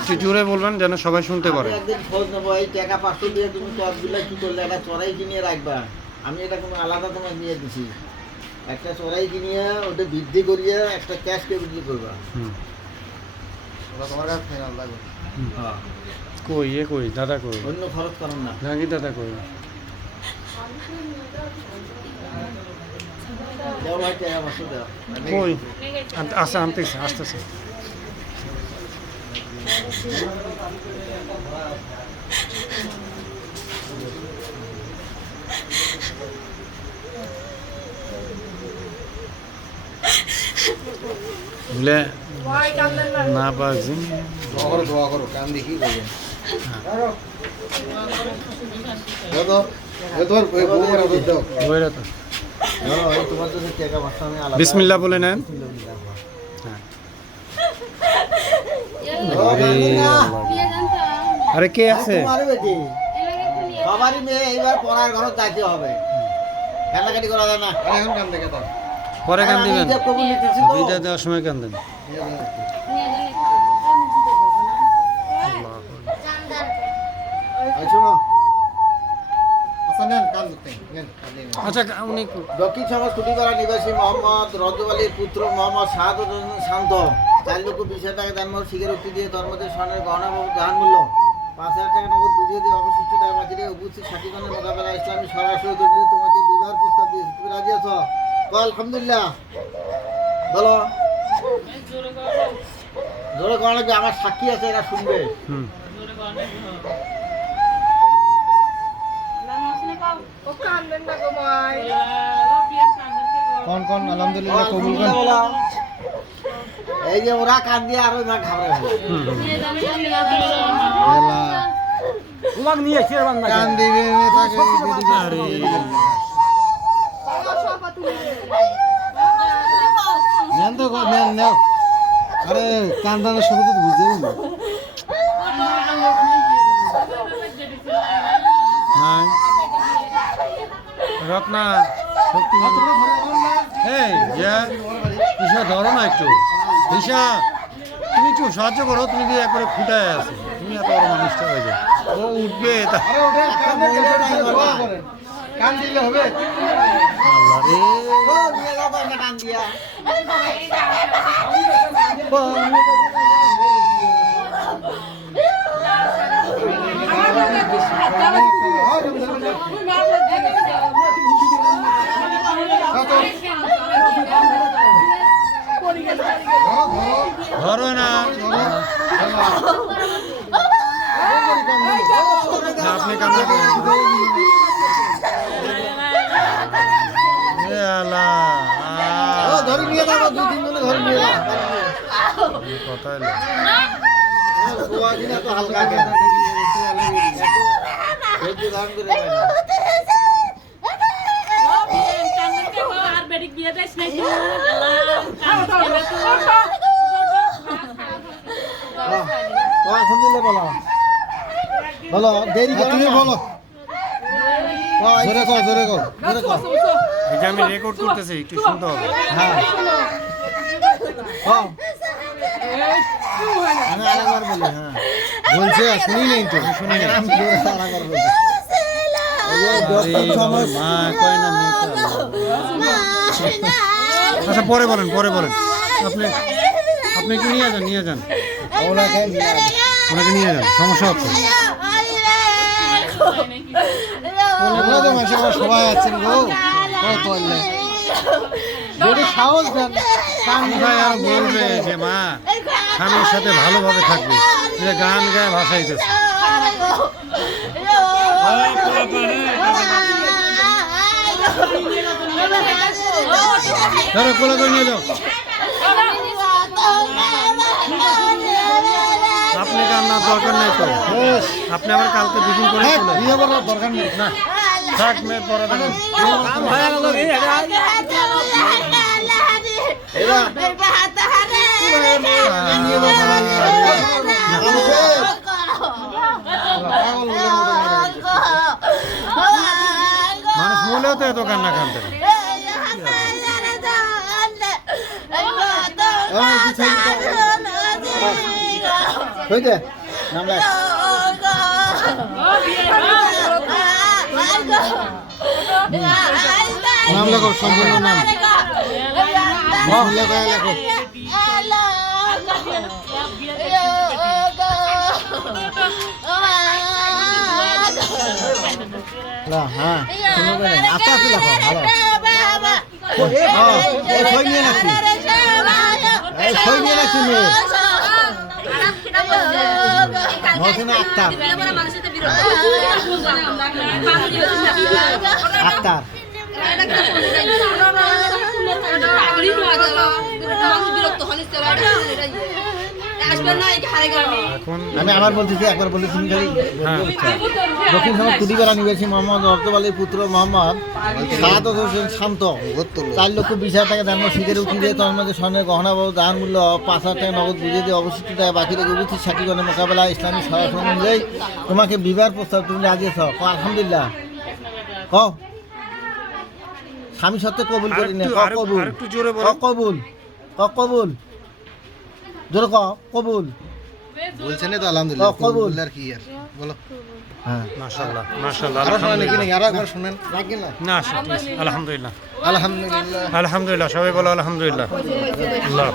একটু জোরে বলবেন যেন সবাই শুনতে পারে। একদিন খোঁজ নেবো, এই টাকা 500 দিয়ে তুমি টপগুলো কি করলে? একটা চড়াই কিনিয়ে রাখবা, আমি এটা কোনো আলাদা তোমায় নিয়ে দিছি। একটা চড়াই কিনিয়ে ওটা বৃদ্ধি করিয়ে একটা ক্যাশকে বৃদ্ধি করবা। তোমার কাছে ফাইনাল লাগবে। হ্যাঁ কই এ কই দাদা কই? অন্য খরচ করেন না। জাহাঙ্গীর দাদা কই? দেও ভাই টাকা 500 দেও। কই আচ্ছা আনতেছে আসতেছে। বলে না পাচ্ছি দোয়া করো কান দেখি করবে। তোমার জন্য টাকা 500 আমি আলাদা। বিসমিল্লাহ বলে নেন। আরে কে আছে? সবারই মেয়ে এইবার পড়ার ঘর যাইতে হবে, কান্নাকাটি করা যায় না। এখন কান দেখে তো পরে কান দিবেন, কবুল নিতেছি তো। বিদায় দেওয়ার সময় কান দেন। শোনো, আচ্ছা উনি দক্ষিণ সমাজ কুটিপাড়া নিবাসী মোহাম্মদ রজব আলীর পুত্র মোহাম্মদ শাহাদ শান্ত 4,20,000 টাকা দানমূলক স্বীকারোক্তি দিয়ে ধর্মদের স্বর্ণের গহনা বাবদ দান মূল্য 5,000 টাকা নগদ বুঝিয়ে দিয়ে অবশিষ্ট টাকা বাকি দিয়ে উপস্থিত সাথীগণের মোকাবেলা ইসলামী সরাসরি তোমাকে বিবাহের প্রস্তাব দিয়েছে। তুমি রাজি আছো? আলহামদুলিল্লাহ বলো। জোরে করা লাগবে, আমার সাক্ষী আছে, এরা শুনবে। কোন কোন আলহামদুলিল্লাহ কবুল করেন। এই যে ওরা কান দিয়ে আরো না ঘাবড়ে উমাগ নিয়ে এসে বান্দা কান দিবে তাকে আরে নেন তো নেন নাও। আরে কান দানের সাথে তো বুঝতে না। নাই রত্না সত্যি এই যা দিশা ধরো না একটু। দিশা তুমি একটু সাহায্য করো, তুমি দিয়ে একবারে ফুটায় আছে, তুমি এত বড় মানুষটা হয়ে যায়। ও উঠবে তা কান দিলে হবে। আল্লাহ রে কান দিয়া ধরো না আপনি কান্না করেন। ধরে নিয়ে যাবো, 2-3 জনে ধরে নিয়ে যাবো। কথা এলো তো হালকা কেন আলহামদুলিল্লাহ বলো বলো দেরি তুমি বলো জোরে কও জোরে কও জোরে কও। এই যে আমি রেকর্ড করতেছি একটু শুনতে হবে। হ্যাঁ আমি আরেকবার বলি। হ্যাঁ বলছে শুনি নেই তো, শুনি নেই আমি আরেকবার বলি। মা কয় না মেয়ে আচ্ছা পরে বলেন পরে বলেন। আপনি আপনি একটু নিয়ে যান ওনাকে ওনাকে নিয়ে যান, সমস্যা হচ্ছে। সবাই আছেন গো যদি সাহস দেন কোথায় আর বলবে যে মা স্বামীর সাথে ভালোভাবে থাকবে, যে গান গায়ে ভাসাইতেছে। ধরো কোলা করে নিয়ে যাও। আপনি কান্নার দরকার নেই তো, আপনি আবার কালকে দুদিন করে দরকার নেই না থাক মেয়ের পরে দেখুন। মানুষ মূলেও তো এত কান্না কানতে না। হইতে নাম লেখ নাম লেখো সম্পূর্ণ নাম লেখো লেখো হ্যাঁ আস্তে আস্তে লেখো ভালো সই নিয়ে রাখছি সই নিয়ে রাখছি মহসিনা আক্তার আক্তার আমি আবার বলতেছি একবার বলেছি দক্ষিণ সমাজ কুটিপাড়া নিবাসী মোহাম্মদ রজব আলীর পুত্র মোহাম্মদ সাদ হোসেন শান্ত 4,20,000 টাকা দাম শিখের উঠি দিয়ে তোর মধ্যে স্বর্ণের গহনা বাবু দান মূল্য 5,000 টাকা নগদ বুঝিয়ে দিয়ে অবশিষ্ট টাকা বাকি রেখে উপস্থিত সাক্ষীগণের মোকাবেলা ইসলামী সরাসরি অনুযায়ী তোমাকে বিবাহ প্রস্তাব তুমি রাজি আছো আলহামদুলিল্লাহ ক স্বামী সত্ত্বে কবুল করি না কবুল কবুল কবুল জোরে কবুল বলছেন তো আলহামদুলিল্লাহ কবুল আর কি আর বলো হ্যাঁ মাশাআল্লাহ মাশাআল্লাহ আরো শোনেন নাকি আরো একবার শুনেন রাখেন না না আলহামদুলিল্লাহ আলহামদুলিল্লাহ আলহামদুলিল্লাহ সবাই বলো আলহামদুলিল্লাহ আল্লাহ